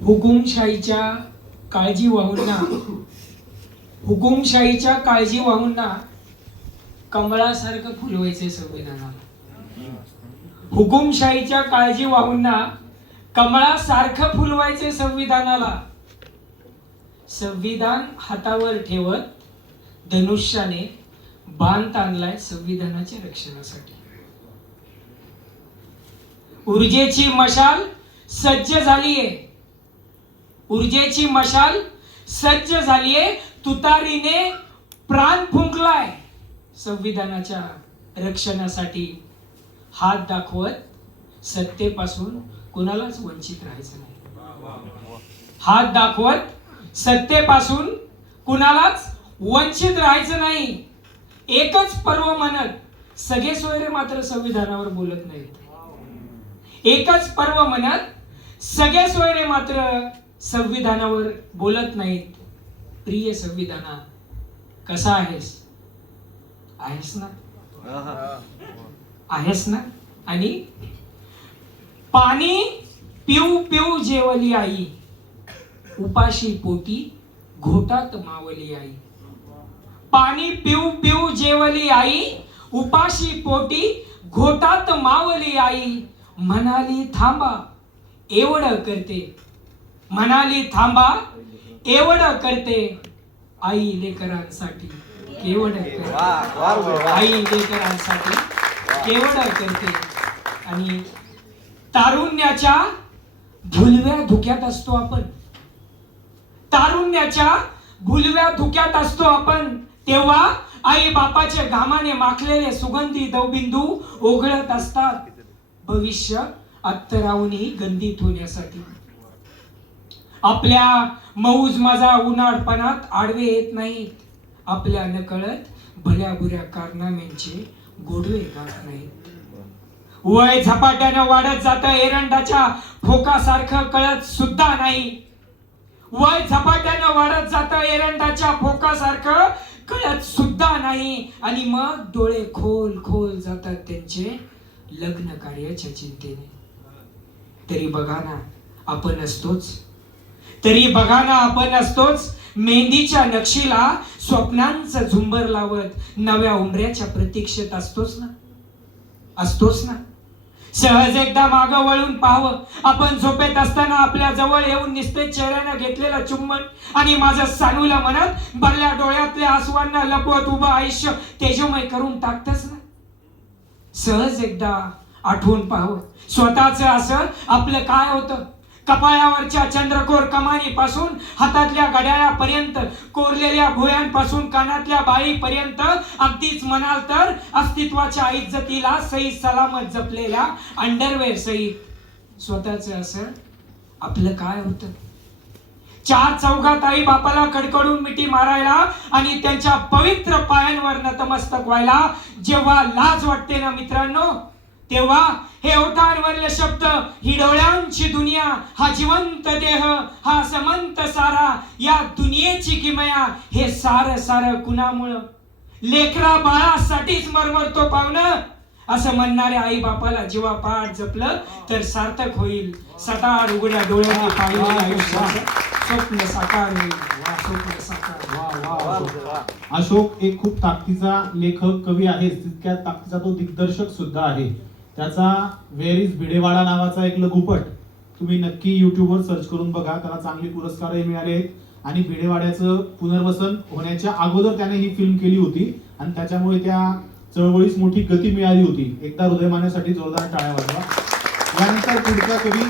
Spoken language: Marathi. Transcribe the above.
हुकुमशाहीच्या काळजी वाहून कमळासारखं फुलवायचे संविधानाला. हुकुमशाहीच्या काळजी वाहून कमळासारखं फुलवायचे संविधानाला. संविधान हातावर ठेवत धनुष्याने बाण ताणलाय संविधानाच्या रक्षणासाठी. ऊर्जेची मशाल सज्ज झालीये. ऊर्जेची मशाल सज्ज झालीये. तुतारीने प्राण फुंकलाय संविधानाच्या रक्षणासाठी. हात दाखवत सत्तेपासून कुणालाच वंचित राहायचं नाही. हात दाखवत सत्तेपासून कुणालाच वंचित राहायचं नाही. एकच पर्व म्हणत सगळे सोयरे मात्र संविधानावर बोलत नाहीत. एकच पर्व म्हणत सगळे सोयरे मात्र संविधानावर बोलत नाहीत. प्रिय संविधाना, कसा आहेस? आहेस ना? आहेस ना? आणि पाणी पिऊ पिऊ जेवली आई, उपाशी पोटी घोटात मावली आई. पाणी पिऊ पिऊ जेवली आई, उपाशी पोटी घोटात मावली आई. म्हणाली थांबा एवढं करते. म्हणाली थांबा एवढं करते. आई लेकरांसाठी केवढं करते. आई लेकरांसाठी केवढं करते. आणि तारुण्याच्या भुलव्या धुक्यात असतो आपण. तारुण्याच्या भुलव्या धुक्यात असतो आपण. तेव्हा आई बापाच्या घामाने माखलेले सुगंधी दवबिंदू ओघळत असतात भविष्य अत्तरावूनही गंधित होण्यासाठी. आपल्या मौज मजा उन्हाळपणात आडवे येत नाहीत. आपल्या नकळत भल्या बुऱ्या कारनाम्यांचे गोडवे गात नाहीत. वय झपाट्यानं वाढत जातं एरंडाच्या फोकासारखं कळत सुद्धा नाही. वय झपाट्यानं वाढत जातं एरंडाच्या फोकासारखं कळत सुद्धा नाही. आणि मग डोळे खोल खोल जातात त्यांचे लग्न कार्याच्या चिंतेने. तरी बघा ना आपण असतोच. तरी बघा ना आपण असतोच. मेहंदीच्या नक्षीला स्वप्नांचं झुंबर लावत नव्या उमऱ्याच्या प्रतीक्षेत असतोच ना. असतोच ना. सहज एकदा मागं वळून पाहावं. आपण झोपेत असताना आपल्या जवळ येऊन निस्तेज चेहऱ्यानं घेतलेलं चुंबन आणि माझं सानूला म्हणत भरल्या डोळ्यातल्या आसवांना लपवत उभं आयुष्य तेजोमय करून टाकतच ना. सहज एकदा आठवून पाहावं स्वतःच असं आपलं काय होतं. कपाळावरच्या चंद्रकोर कमानीपासून हातातल्या घड्याळापर्यंत, कोरलेल्या भुयांपासून कानातल्या बाळीपर्यंत, अगदीच म्हणाल तर अस्तित्वाच्या इज्जतीला सही सलामत जपलेल्या अंडरवेअर सहित स्वतःच असं आपलं काय होतं. चार चौघात आई बापाला कडकडून मिठी मारायला आणि त्यांच्या पवित्र पायांवर नतमस्तक व्हायला जेव्हा लाज वाटते ना मित्रांनो, तेव्हा हे ओठांवरले शब्द, ही डोळ्यांची दुनिया, हा जिवंत देह, हा समंत सारा, या दुनियेची किमया, हे सार सार कुणामुळं? लेकरा बाळासाठीच मरमरतो पाहुणं असं म्हणणाऱ्या आई बापाला जेव्हा पाठ जपलं तर सार्थक होईल. सताड उघड्या डोळ्यांनी पाहिलेलं आयुष्याचं स्वप्न साकार होईल. स्वप्न साकार. अशोक एक खूप ताकदीचा लेखक कवी आहे, तितक्या ताकदीचा तो दिग्दर्शक सुद्धा आहे. त्याचा वेअर इज भिडेवाडा नावाचा एक लघुपट तुम्ही नक्की युट्यूबवर सर्च करून बघा. त्याला चांगले पुरस्कारही मिळाले आहेत. आणि भिडेवाड्याचं पुनर्वसन होण्याच्या अगोदर त्याने ही फिल्म केली होती आणि त्याच्यामुळे त्या चळवळीस मोठी गती मिळाली होती. एकदा हृदय मानण्यासाठी जोरदार टाळ्या वाजवा. यानंतर पुढचा कवी